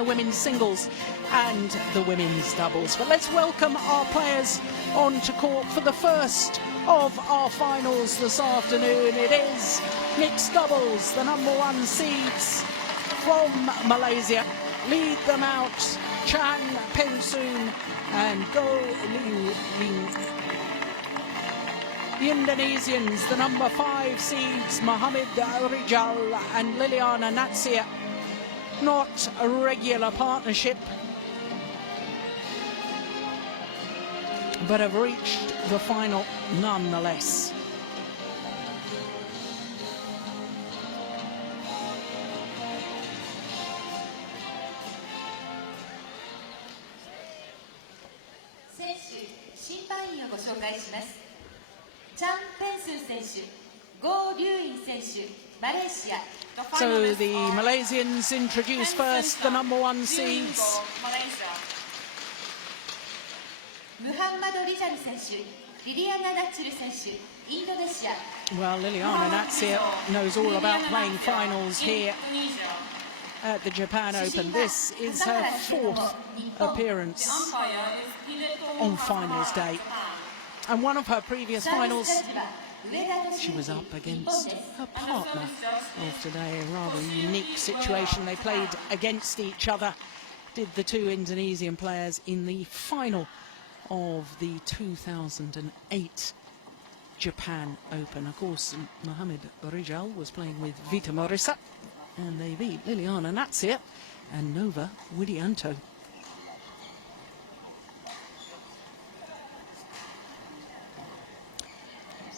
the women's singles and the women's doubles. But let's welcome our players onto court for the first of our finals this afternoon. It is mixed doubles. The number one seeds from Malaysia lead them out. Chan, Peng and Go Liu Ying. The Indonesians, the number 5 seeds, M.Rijal and L.Natsir. Not a regular partnership, but have reached the final nonetheless. So the Malaysians introduce first the number one seeds. Well, Liliyana Natsir knows all about playing finals here at the Japan Open. This is her 4th appearance on finals day. And one of her previous finals, she was up against her partner of today. A rather unique situation. They played against each other, did the two Indonesian players in the final of the 2008 Japan Open. Of course, M.Rijal was playing with Vita Morissa, and they beat Liliyana Natsir and Nova Widianto.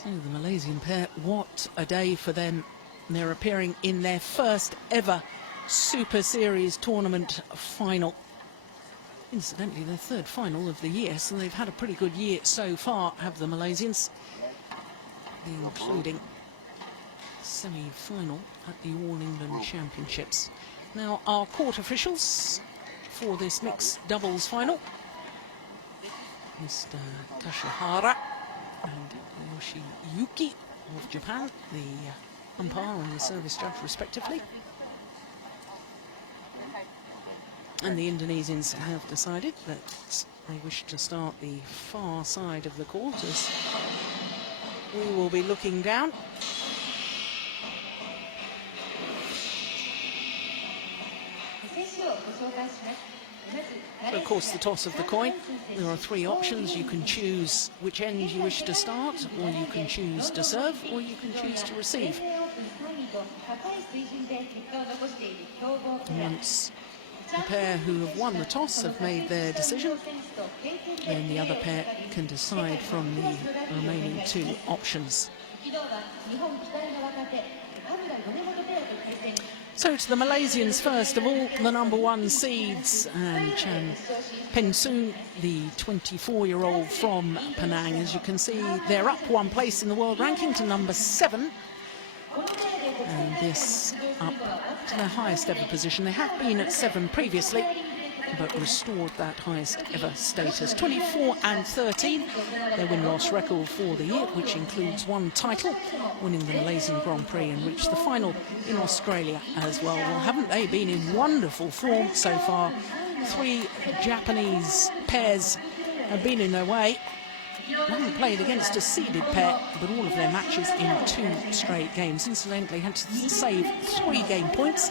So the Malaysian pair, what a day for them. They're appearing in their first ever Super Series tournament final. Incidentally, their 3rd final of the year, so they've had a pretty good year so far, have the Malaysians, including semi-final at the All England Championships. Now, our court officials for this mixed doubles final, Mr. Kashihara and Yoshiyuki of Japan, the umpire and the service judge respectively. And the Indonesians have decided that they wish to start the far side of the court as we will be looking down. Of course, the toss of the coin. There are 3 options. You can choose which end you wish to start, or you can choose to serve, or you can choose to receive. Once the pair who have won the toss have made their decision, then the other pair can decide from the remaining 2 options. So to the Malaysians first of all, the number 1 seeds, and Chan Peng, the 24-year-old from Penang. As you can see, they're up 1 place in the world ranking to number 7. And this up to their highest ever position. They have been at 7 previously, but restored that highest ever status. 24 and 13, their win-loss record for the year, which includes 1 title, winning the Malaysian Grand Prix, and reached the final in Australia as well. Well, haven't they been in wonderful form so far? 3 Japanese pairs have been in their way. They haven't played against a seeded pair, but all of their matches in 2 straight games. Incidentally, had to save 3 game points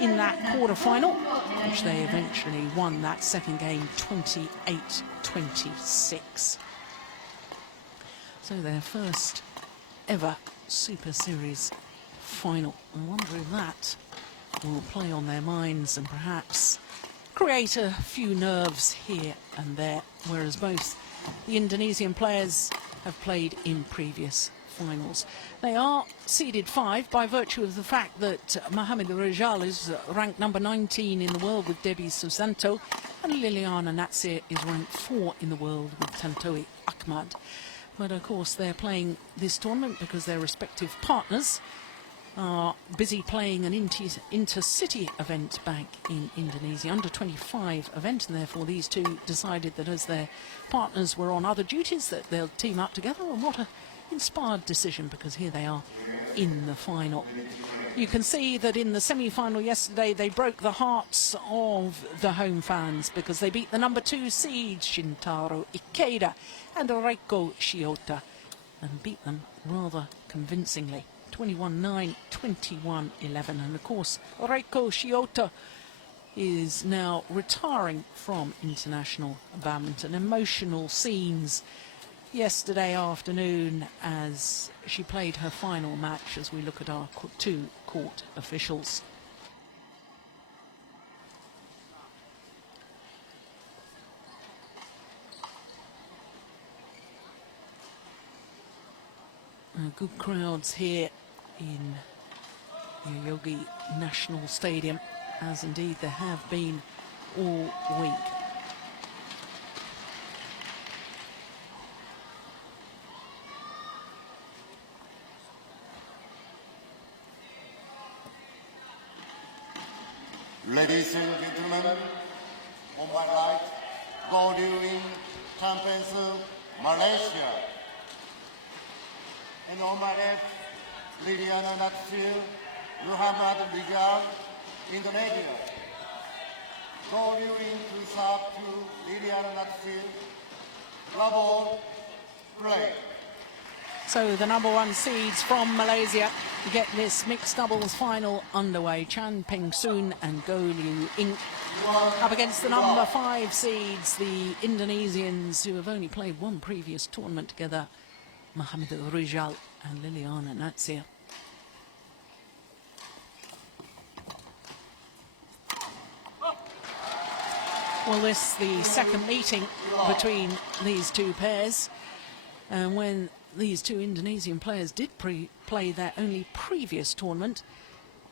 in that quarter-final, which they eventually won that 2nd game 28-26. So their first ever Super Series final. I wonder if that will play on their minds and perhaps create a few nerves here and there, whereas both the Indonesian players have played in previous finals. They are seeded 5 by virtue of the fact that M.Rijal is ranked number 19 in the world with Debbie Susanto, and Liliyana Natsir is ranked 4 in the world with Tantowi Ahmad. But of course they're playing this tournament because their respective partners are busy playing an intercity event back in Indonesia, under 25 event, and therefore these 2 decided that as their partners were on other duties that they'll team up together. And what a inspired decision, because here they are in the final. You can see that in the semi-final yesterday, they broke the hearts of the home fans because they beat the number 2 seeds, Shintaro Ikeda and Reiko Shiota, and beat them rather convincingly. 21-9, 21-11. And of course, Reiko Shiota is now retiring from international badminton. Emotional scenes yesterday afternoon as she played her final match, as we look at our 2 court officials. Good crowds here in Yoyogi National Stadium, as indeed there have been all week. Ladies and gentlemen, on my right, gold Ying champions Malaysia. And on my left, L.Natsir, M.Rijal, Indonesia. Gold Ying to serve to L.Natsir. Bravo, play. So the number 1 seeds from Malaysia get this mixed doubles final underway. Peng and Ying up against the number 5 seeds, the Indonesians, who have only played 1 previous tournament together, M.Rijal and L.Natsir. Well, this is the second meeting between these 2 pairs, and when these 2 Indonesian players did play their only previous tournament,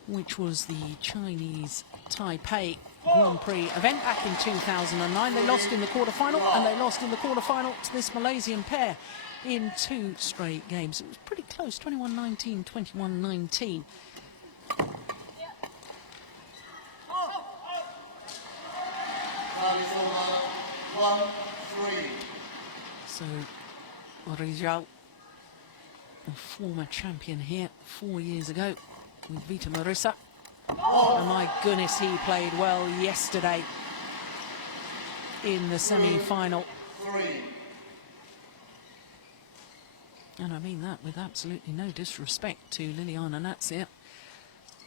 which was the Chinese Taipei Grand Prix event back in 2009. They lost in the quarterfinal, and they lost in the quarterfinal to this Malaysian pair in 2 straight games. It was pretty close, 21-19, 21-19. So, M.Rijal, a former champion here 4 years ago with Vita Marissa. And my goodness, he played well yesterday in the semi-final. And I mean that with absolutely no disrespect to L.Natsir,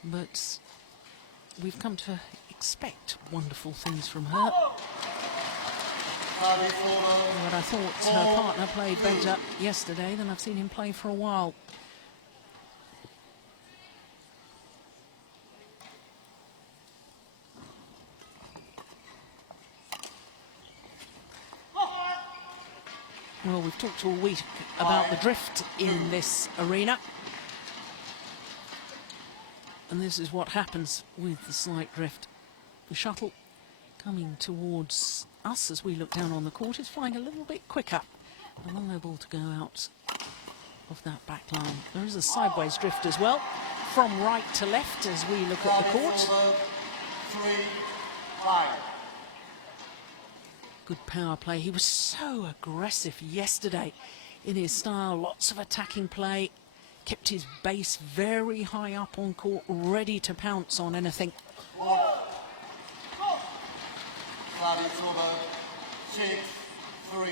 but we've come to expect wonderful things from her. But I thought her partner played better yesterday than I've seen him play for a while. Well, we've talked all week about the drift in this arena. And this is what happens with the slight drift. The shuttle coming towards us as we look down on the court is flying a little bit quicker and unable to go out of that back line. There is a sideways drift as well, from right to left as we look at the court. Good power play. He was so aggressive yesterday in his style, lots of attacking play, kept his base very high up on court, ready to pounce on anything. Service over 6-3.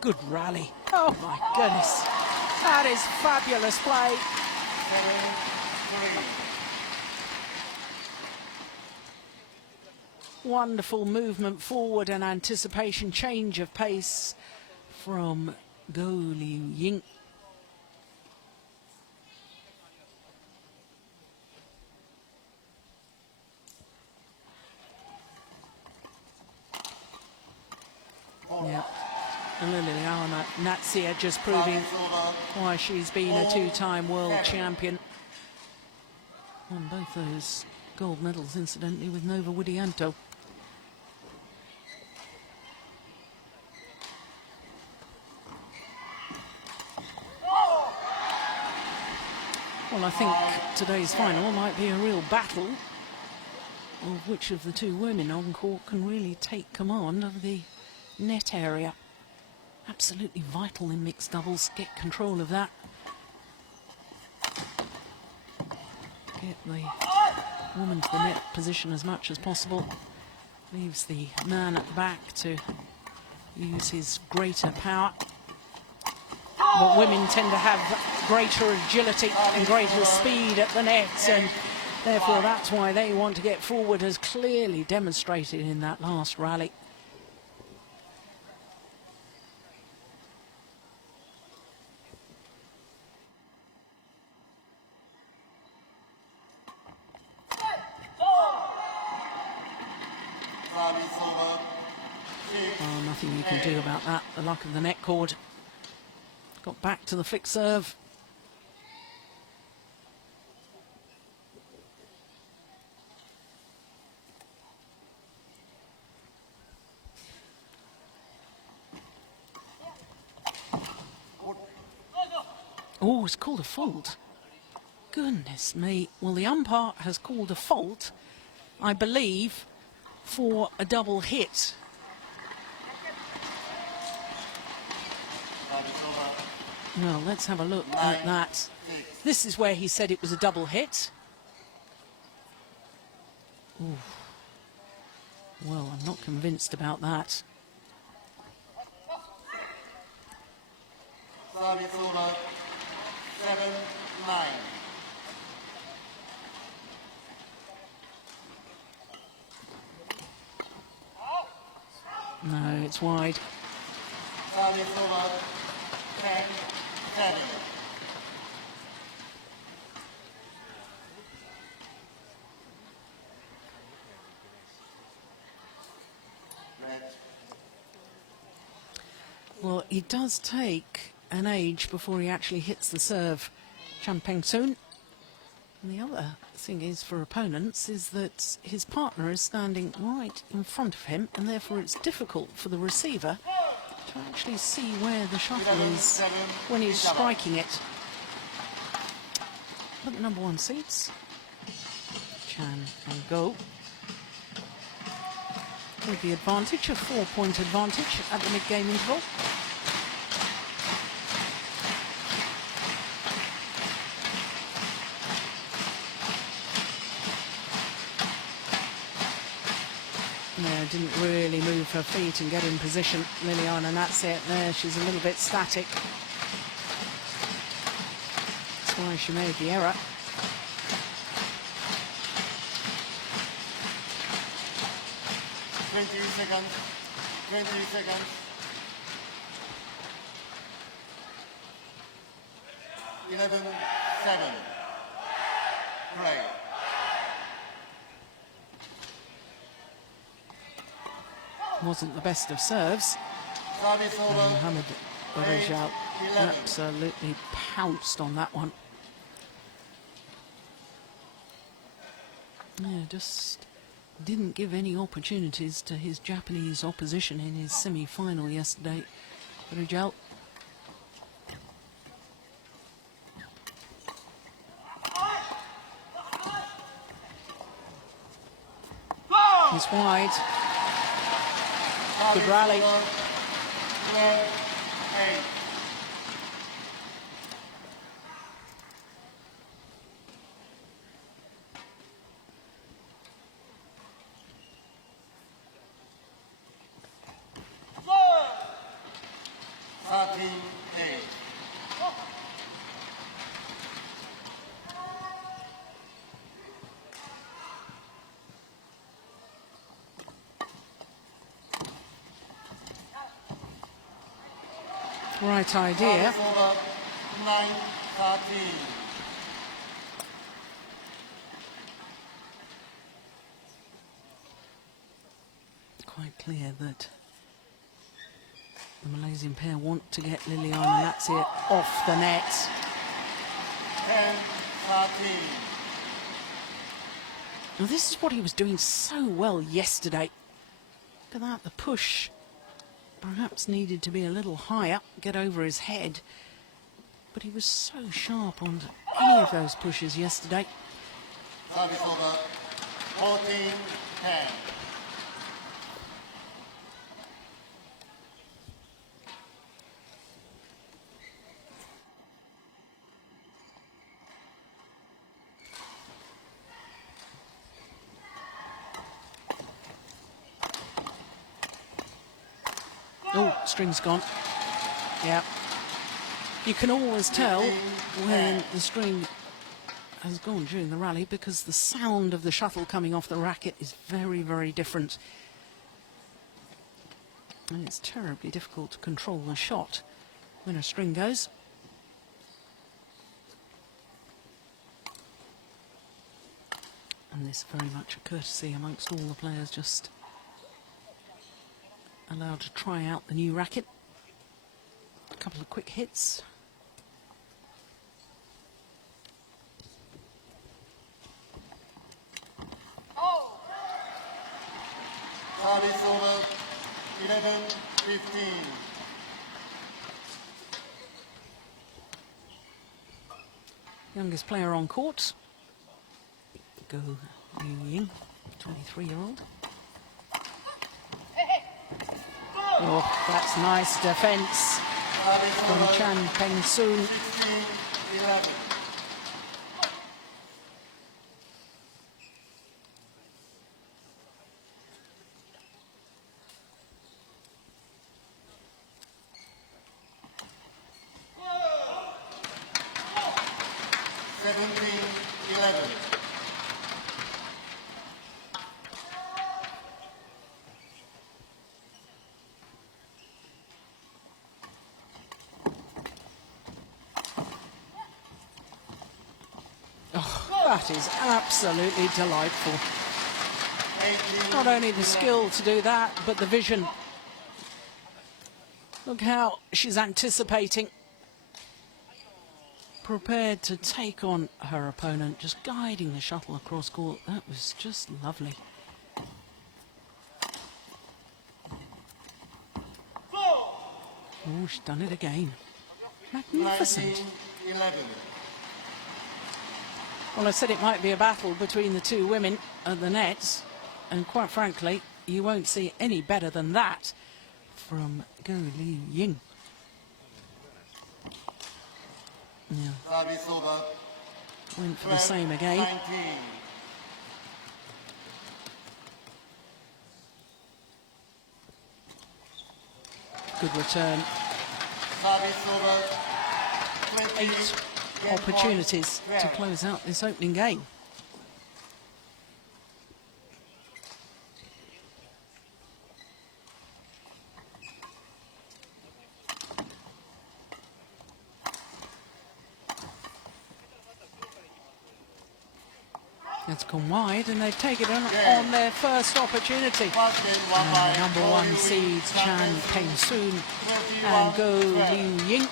Good rally. Oh my goodness. That is fabulous play. 7-3. Wonderful movement forward and anticipation, change of pace from Ying. Yeah. And Liliyana just proving why she's been a 2-time world champion. Won both those gold medals, incidentally, with Nova Widianto. Well, I think today's final might be a real battle of which of the two women on court can really take command of the net area. Absolutely vital in mixed doubles, get control of that. Get the woman to the net position as much as possible. Leaves the man at the back to use his greater power. But women tend to have greater agility and greater speed at the nets, and therefore that's why they want to get forward, as clearly demonstrated in that last rally. Oh, nothing you can do about that. The luck of the net cord. Got back to the fixed serve. Oh, it's called a fault. Goodness me. Well, the umpire has called a fault, I believe, for a double hit. Well, let's have a look at that. This is where he said it was a double hit. Ooh. Well, I'm not convinced about that. Service over 7-9. No, it's wide. Service over 10-7. Well, it does take an age before he actually hits the serve, Peng. And the other thing is for opponents is that his partner is standing right in front of him, and therefore it's difficult for the receiver to actually see where the shuttle is when he's striking it. But the number one seeds, Chan and Go, with the advantage, a 4-point advantage at the mid-game interval. Yeah, didn't really move her feet and get in position. Liliyana, that's it. There, she's a little bit static. That's why she made the error. Seconds. 20 seconds. 11-7. Play. Wasn't the best of serves. Service over. M.Rijal absolutely pounced on that one. Yeah, just didn't give any opportunities to his Japanese opposition in his semi-final yesterday. M.Rijal. He's wide. Good rally. 12-8. Right idea. 9-13. Quite clear that the Malaysian pair want to get L.Natsir off the net. 10-13. Now this is what he was doing so well yesterday. Look at that, the push perhaps needed to be a little higher, get over his head. but he was so sharp on any of those pushes yesterday. Service over 14-10. Oh, string's gone. Yeah. You can always tell when the string has gone during the rally because the sound of the shuttle coming off the racket is very, very different. And it's terribly difficult to control the shot when a string goes. And this very much a courtesy amongst all the players, just allowed to try out the new racket. A couple of quick hits. Service over 11-15. Youngest player on court. Go Ying, 23-year-old. Oh, that's nice defence from Chan Peng Soon. 16-11. That is absolutely delightful. Not only the skill to do that, but the vision. Look how she's anticipating. Prepared to take on her opponent, just guiding the shuttle across court. That was just lovely. Oh, she's done it again. Magnificent. 19-11. Well, I said it might be a battle between the two women at the nets, and quite frankly, you won't see any better than that from Go Ying. Yeah. Service over Went for the same again. 19. Good return. Service over 20. 8 opportunities to close out this opening game. It's gone wide, and they've taken it on their first opportunity. And the number 1 seeds, Chan Peng Soon and Go Ying.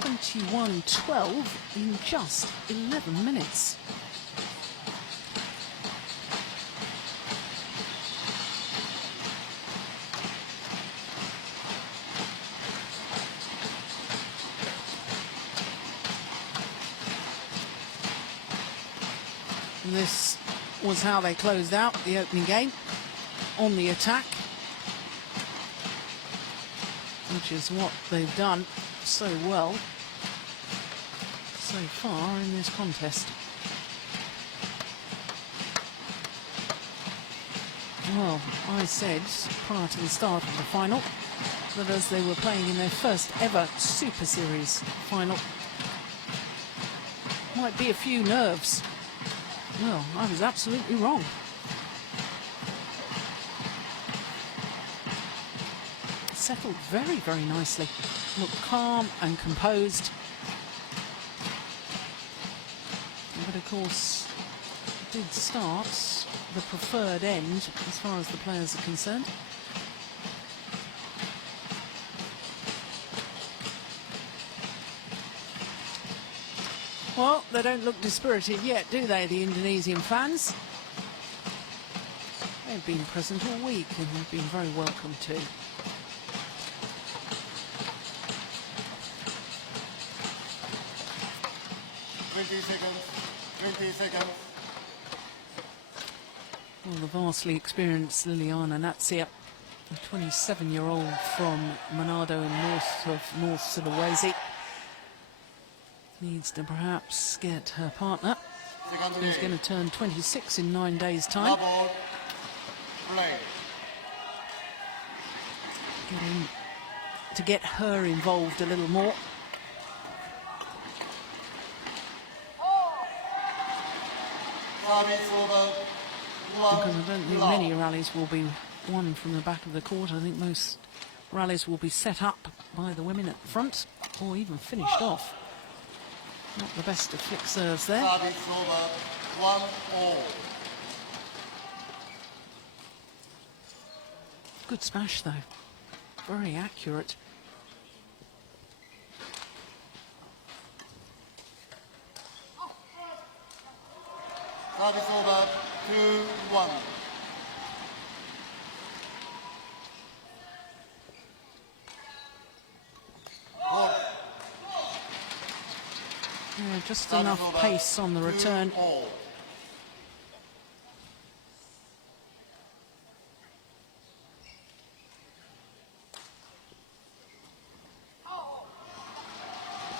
21-12 in just 11 minutes. And this was how they closed out the opening game, on the attack, which is what they've done so well so far in this contest. Well, I said prior to the start of the final that as they were playing in their first ever Super Series final, might be a few nerves. Well, I was absolutely wrong. Settled very, very nicely. Looked calm and composed. But of course, did start the preferred end as far as the players are concerned. Well, they don't look dispirited yet, do they, the Indonesian fans? They've been present all week and they've been very welcome too. 20 seconds. 20 seconds. Well, the vastly experienced L.Natsir, a 27-year-old from Manado in North Sulawesi, needs to perhaps get her partner, who's going to turn 26 in 9 days' time. Double play. To get her involved a little more. Service over. Because I don't think many rallies will be won from the back of the court. I think most rallies will be set up by the women at the front, or even finished off. Not the best of flick serves there. Service over. 1-all. Good smash though. Very accurate. Service over. 2-1. Yeah, just enough pace on the return. 2-all.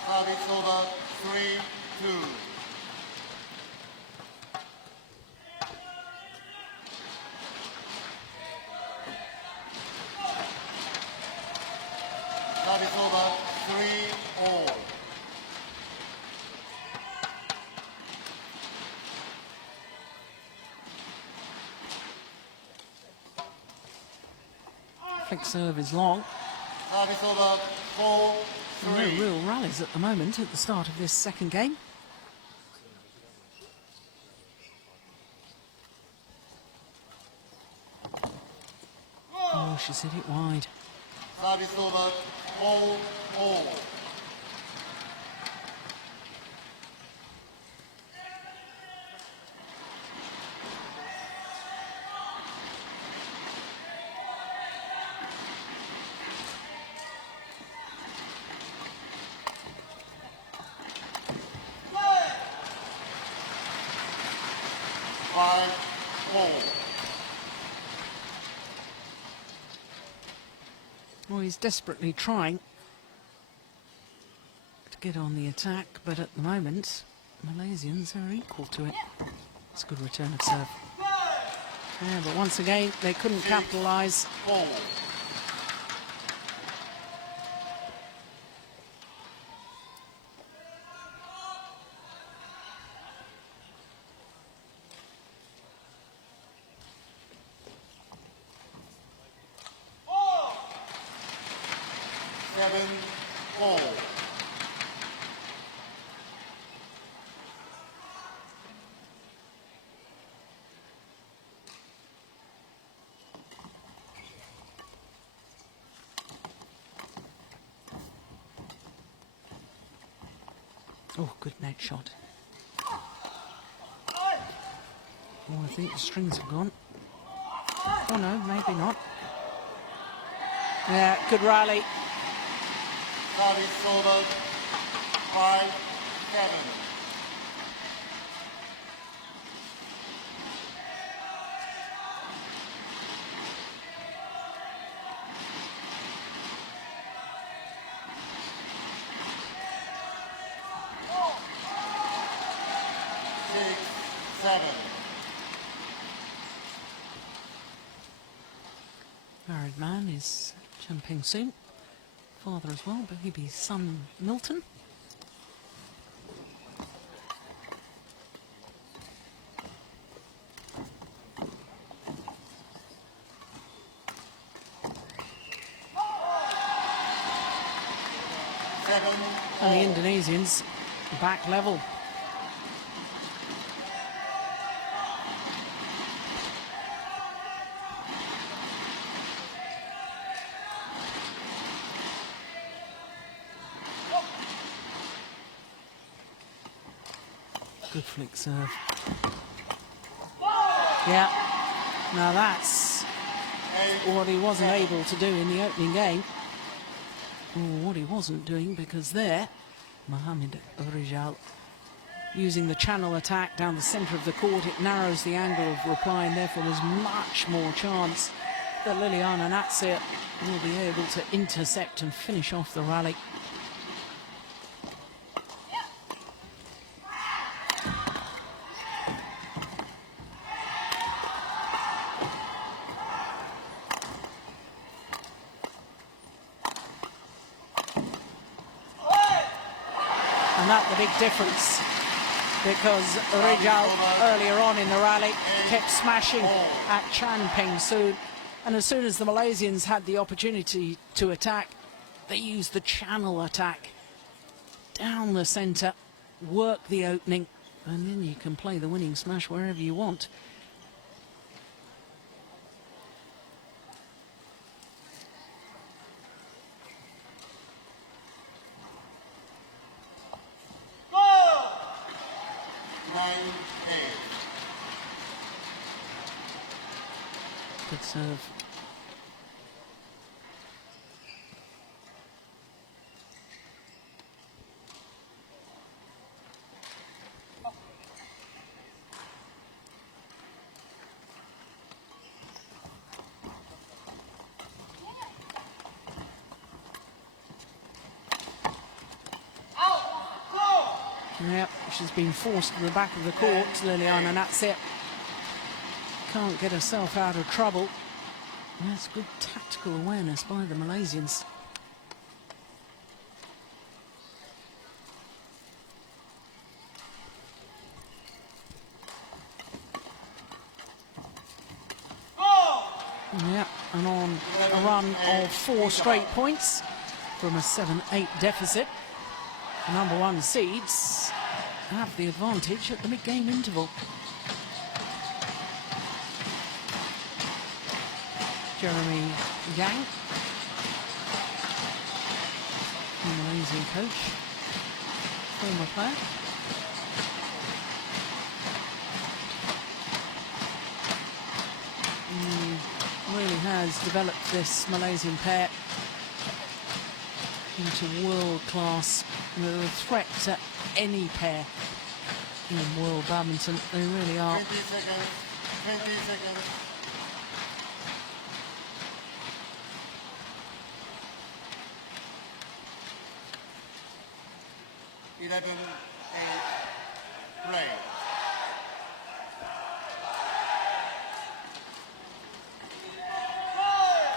Service over. 3-2. Service over. 3-all. Flick serve is long. Service over. 4-3. No real rallies at the moment at the start of this second game. Oh, she's hit it wide. Service over. 4-all. Well, he's desperately trying to get on the attack, but at the moment, Malaysians are equal to it. It's a good return of serve. Yeah, but once again, they couldn't capitalise. 4. Oh, good net shot. Oh, I think the strings have gone. Oh no, maybe not. Yeah, good rally. Service over. 5-7. Married man is Peng soon. Father as well, baby's son Milton. And the Indonesians back level. Good flick serve. Yeah. Now that's what he wasn't able to do in the opening game. Or what he wasn't doing, because there, M.Rijal using the channel attack down the centre of the court. It narrows the angle of reply, and therefore there's much more chance that L.Natsir will be able to intercept and finish off the rally. And that's the big difference, because M.Rijal earlier on in the rally kept smashing at Peng, and as soon as the Malaysians had the opportunity to attack, they used the channel attack down the centre, work the opening, and then you can play the winning smash wherever you want. Good serve. Yep, she's been forced to the back of the court, Liliyana. That's it. Can't get herself out of trouble. That's good tactical awareness by the Malaysians. Yeah, and on a run of 4 straight points from a 7-8 deficit. The number 1 seeds have the advantage at the mid-game interval. Jeremy Yang, the Malaysian coach, former player. He really has developed this Malaysian pair into world class, with a threat to any pair in world badminton. They really are. 20 seconds. 20 seconds. Play.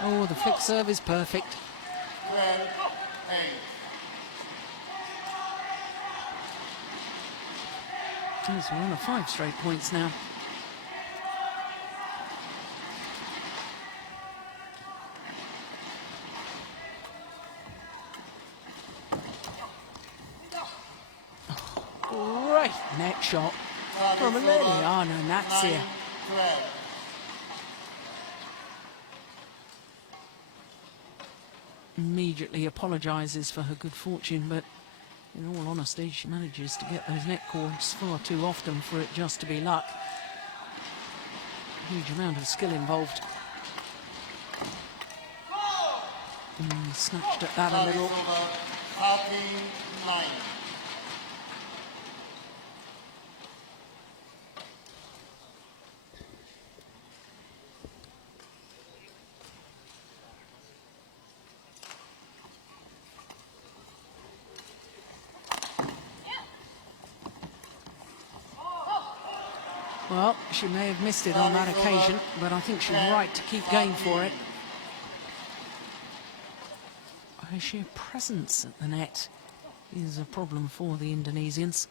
Oh, the flick serve is perfect. 12, 8. Yes, we're on 5 straight points now. Great net shot from L.Natsir. Immediately apologises for her good fortune, but in all honesty, she manages to get those net cords far too often for it just to be luck. Huge amount of skill involved. Snatched at that a little. 13-9. Well, she may have missed it on that occasion, but I think she's right to keep going for it. Her sheer presence at the net is a problem for the Indonesians.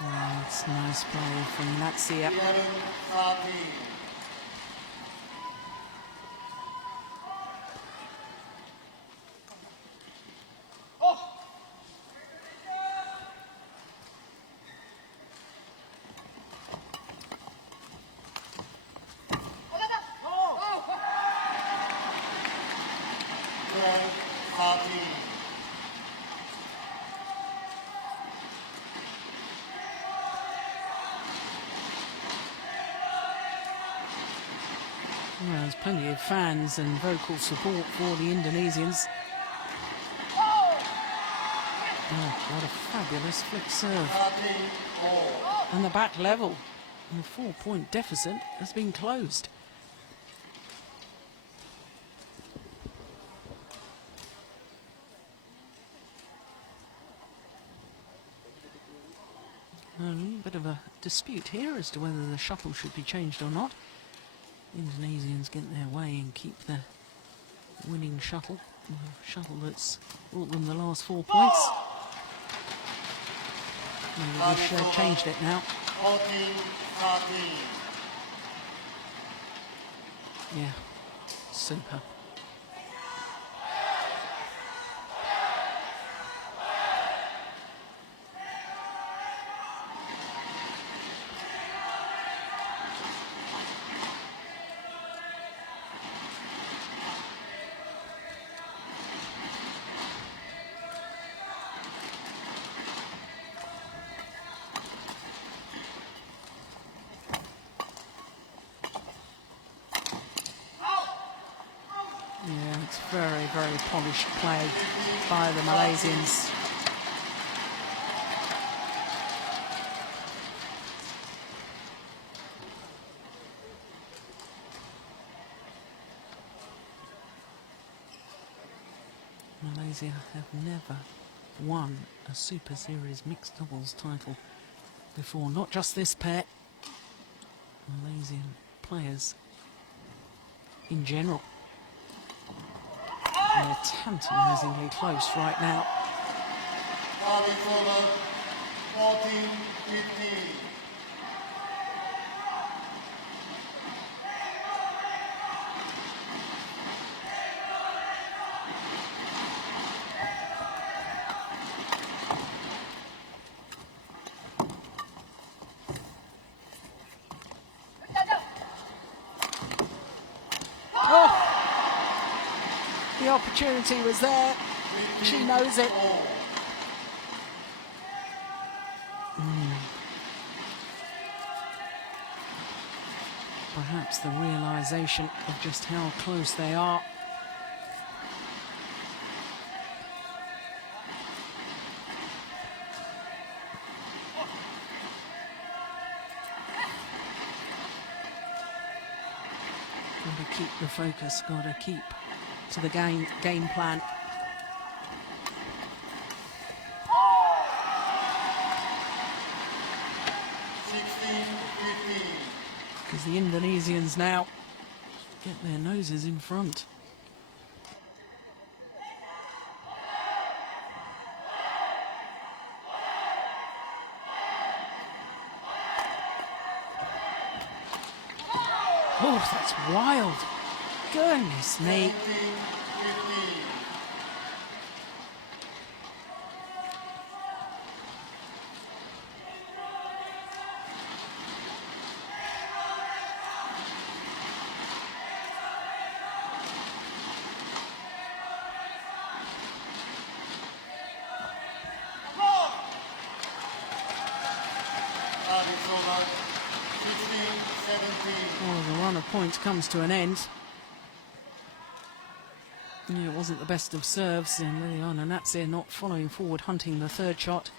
That's nice play from Natsir. 11-13. Well, there's plenty of fans and vocal support for the Indonesians. Oh, what a fabulous flick serve. And the back level, the 4-point deficit has been closed. A little bit of a dispute here as to whether the shuttle should be changed or not. Indonesians get their way and keep the winning shuttle, the shuttle that's brought them the last 4 points. Maybe we should have changed it now. 14-13. Yeah, super. Yeah, it's very, very polished play by the Malaysians. Malaysia have never won a Super Series mixed doubles title before, not just this pair. Malaysian players in general. They're tantalisingly close right now. 14-15. The opportunity was there. She knows it. Perhaps the realization of just how close they are. Got to keep the focus, got to keep to the game plan. Because the Indonesians now get their noses in front. Oh, that's wild. Goodness me. Well, the run of points comes to an end. Yeah, it wasn't the best of serves, and L.Natsir not following forward, hunting the third shot.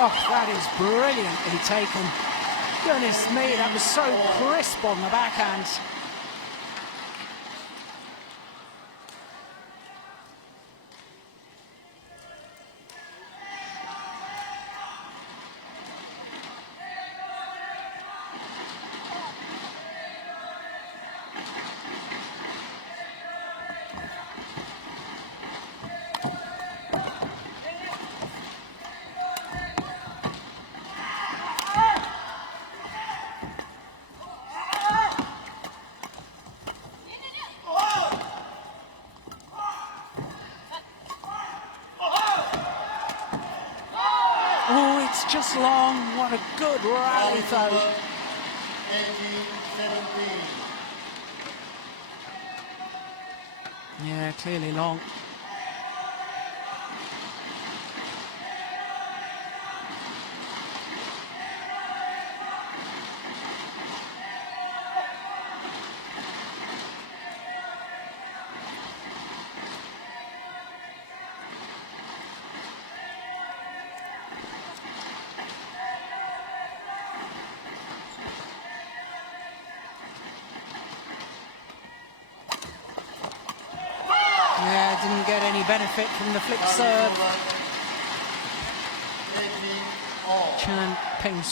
Oh, that is brilliantly taken. Goodness me, that was so crisp on the backhand. Just long, what a good rally though. 18-17. Yeah, clearly long. Yeah, didn't get any benefit from the flick serve. Chan Peng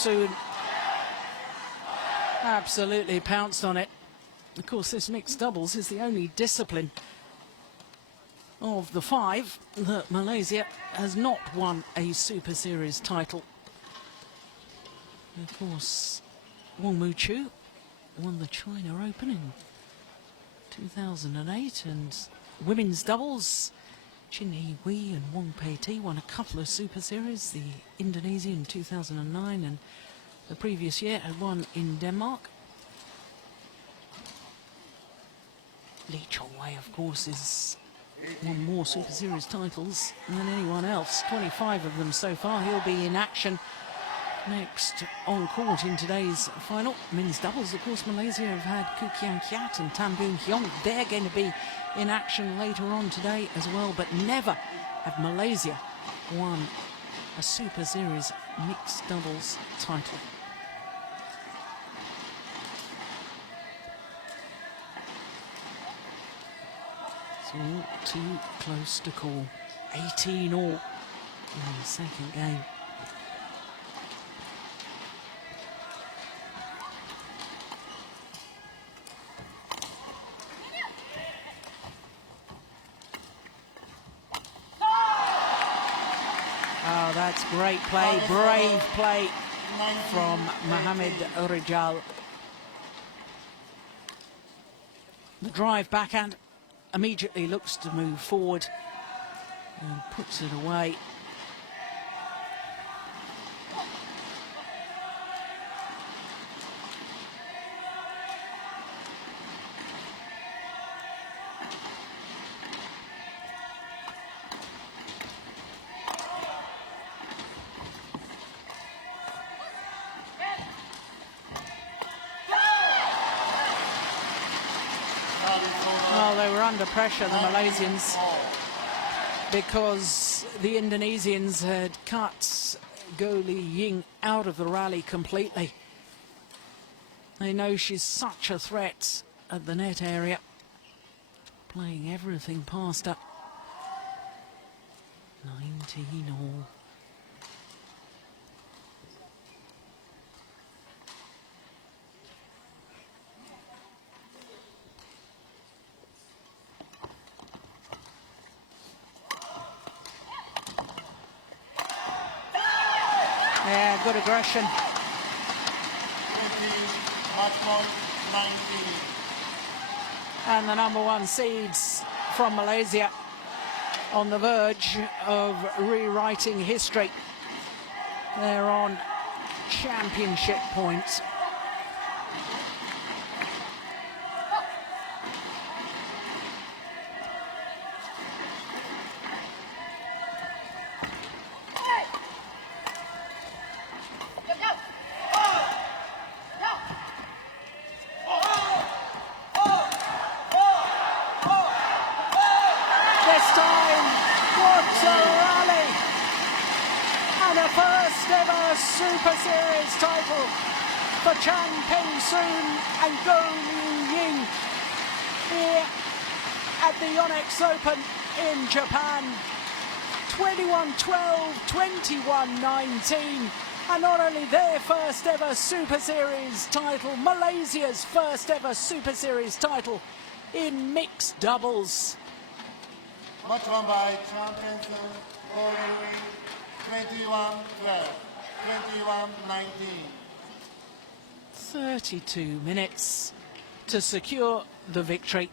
absolutely pounced on it. Of course, this mixed doubles is the only discipline of the 5 that Malaysia has not won a Super Series title. Of course, Wong Mu-Chu won the China Open in 2008, and women's doubles, Chin Hee-wee and Wong Pei-Ti won a couple of Super Series, the Indonesia in 2009 and the previous year had won in Denmark. Lee Chong-wei, of course, has won more Super Series titles than anyone else, 25 of them so far. He'll be in action next on court in today's final. Men's doubles, of course, Malaysia have had Koo Kian Kiat and Tan Boon Hyung. They're going to be in action later on today as well, but never have Malaysia won a Super Series mixed doubles title. It's all too close to call. 18 all in the second game. Oh, that's great play, brave play from M.Rijal. The drive backhand immediately looks to move forward and puts it away. Well, they were under pressure, the Malaysians, because the Indonesians had cut goalie Ying out of the rally completely. They know she's such a threat at the net area, playing everything past her. 19 all. Yeah, good aggression. 20, match point 19. And the #1 seeds from Malaysia on the verge of rewriting history. They're on championship points. Super Series title for Chan Peng and Ying here at the Yonex Open in Japan. 21-12, 21-19, and not only their first ever Super Series title, Malaysia's first ever Super Series title in mixed doubles. Match won by Chan Peng-sun, 21-12. 21-19. 32 minutes to secure the victory.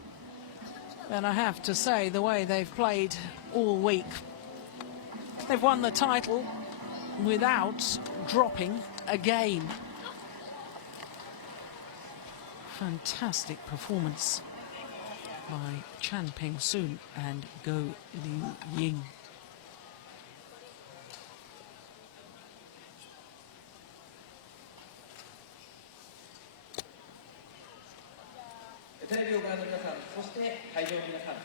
And I have to say, the way they've played all week, they've won the title without dropping a game. Fantastic performance by Peng and Ying. テレビをご覧の皆さん、そして会場の皆さん、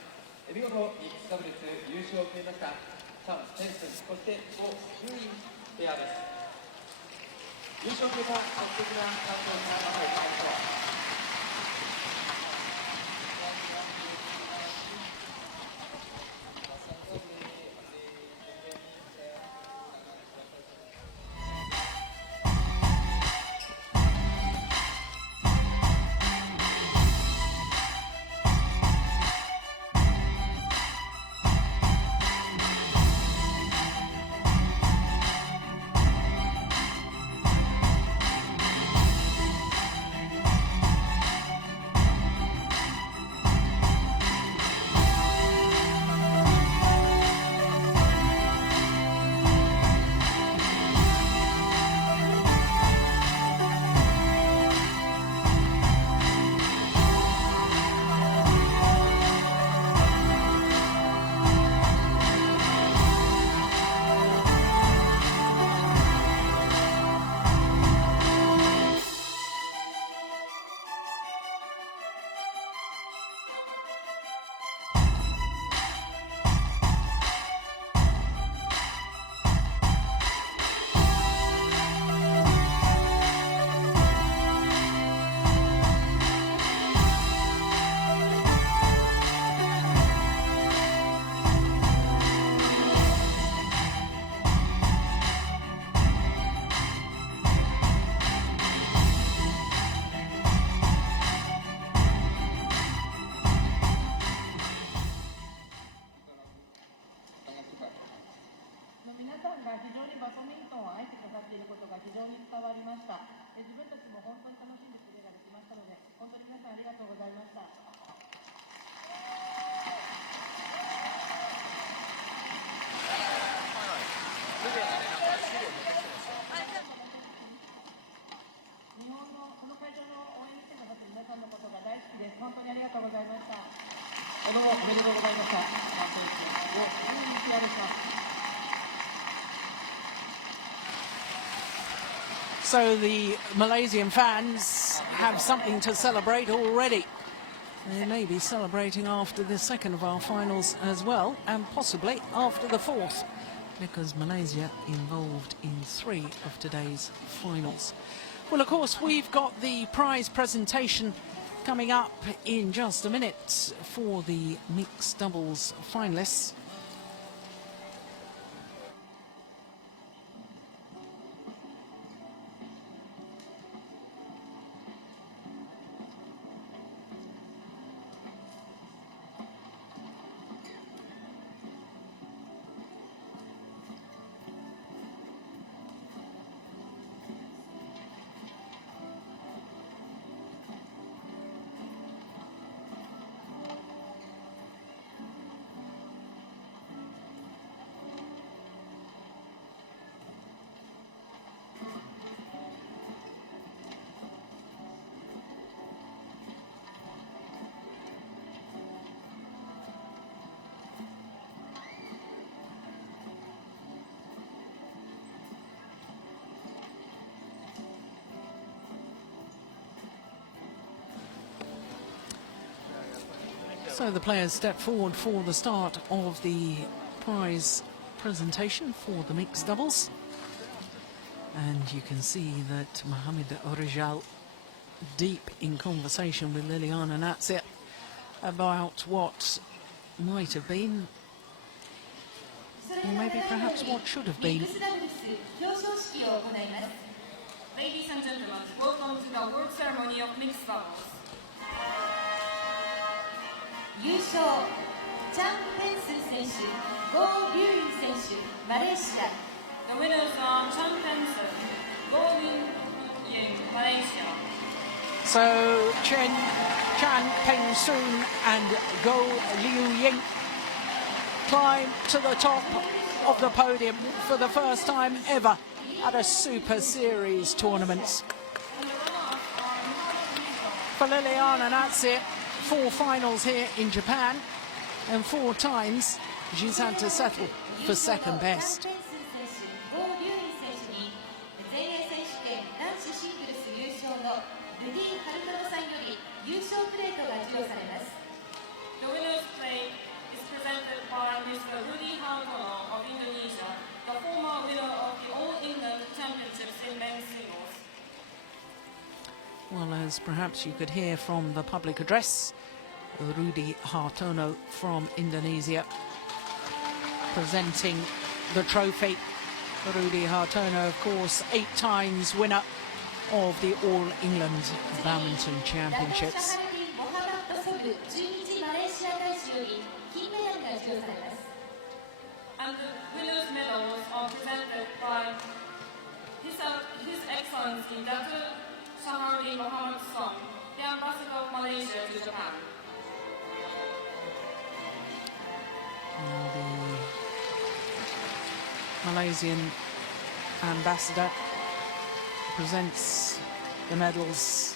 見事ミックスダブルス優勝を決めましたチャン・ペンスン、そしてゴ・ユインペアです。優勝を決めた素敵な感動をまとめてまいりましょう。非常にバドミントンを愛してくださっていることが非常に伝わりました。自分たちも本当に楽しんでプレーができましたので、本当に皆さんありがとうございました。日本のこの会場の応援に来てくださっている皆さんのことが大好きです。本当にありがとうございました。どうもおめでとうございました。関東地をいい日でした。So the Malaysian fans have something to celebrate already. They may be celebrating after the second of our finals as well, and possibly after the fourth, because Malaysia involved in 3 of today's finals. Well, of course, we've got the prize presentation coming up in just a minute for the mixed doubles finalists. So the players step forward for the start of the prize presentation for the mixed doubles. And you can see that M.Rijal deep in conversation with L.Natsir about what might have been, or maybe perhaps what should have been. Ladies and gentlemen, welcome to the award ceremony of mixed doubles. 優勝、チャン・ペンスン選手、ゴー・リュウイン選手、マレーシア。The winners are Chan Peng-sun, Go Ying, Malaysia. So Chan Peng-sun and Go Ying climb to the top of the podium for the first time ever at a Super Series tournament. For Liliyana, 4 finals here in Japan, and 4 times she's had to settle for second best. The winner's plate is presented by Mr. Rijal of Indonesia, the former winner of the All England Championships in men's singles. Well, as perhaps you could hear from the public address, Rudi Hartono from Indonesia presenting the trophy. Rudi Hartono, of course, 8 times winner of the All England Badminton Championships. And the winners' medals are presented by His Excellency Dr. Shahari Mohammed Son, the Ambassador of Malaysia to Japan. The Malaysian ambassador presents the medals.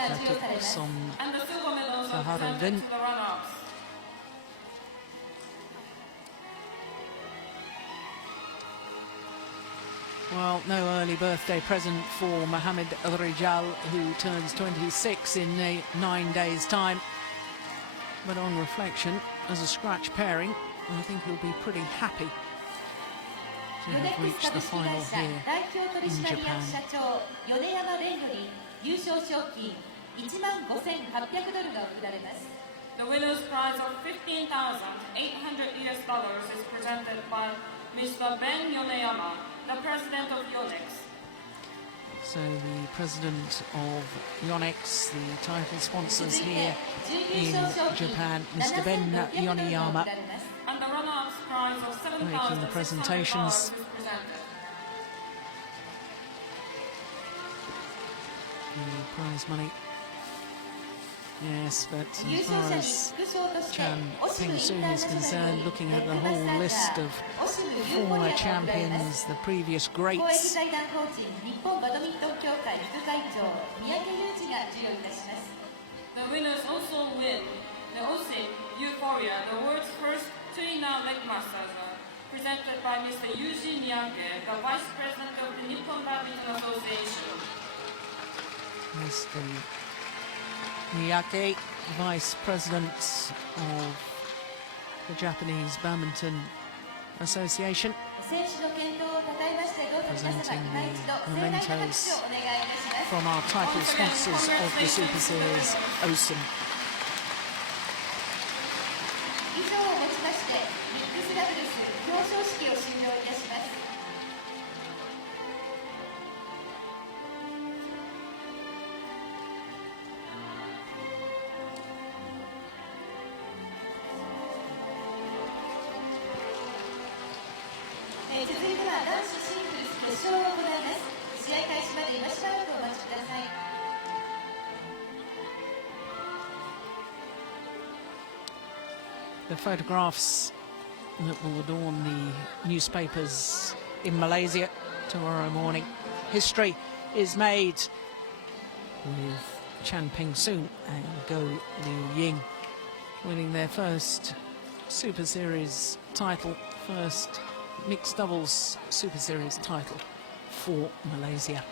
Datuk Som And the silver medals are Saharuddin. presented to the runners. Well, no early birthday present for M.Rijal, who turns 26 in 9 days' time. But on reflection, as a scratch pairing, I think he'll be pretty happy to have reached the final here in Japan. The winner's prize of $15,800 is presented by Mr. Ben Yoneyama, the president of Yonex. So the president of Yonex, the title sponsors here in Japan, Mr. Ben Yoneyama, And the runner-up's prize of making the presentations. $7,600 is presented. The prize money. Yes, but as far as Peng is concerned, looking at the whole list of former champions, the previous greats, The winners also win the Osin Euphoria, the world's first two-in-one leg massager, presented by Mr. Yuji Miyake, the vice president of the Nippon Badminton Association. Mr. Miyake, vice president of the Japanese Badminton Association, presenting the mementos from our title sponsors of the Super Series, Osin. The photographs that will adorn the newspapers in Malaysia tomorrow morning. History is made with Chan Peng-soon and Go Liu Ying winning their first Super Series title, first mixed doubles Super Series title for Malaysia.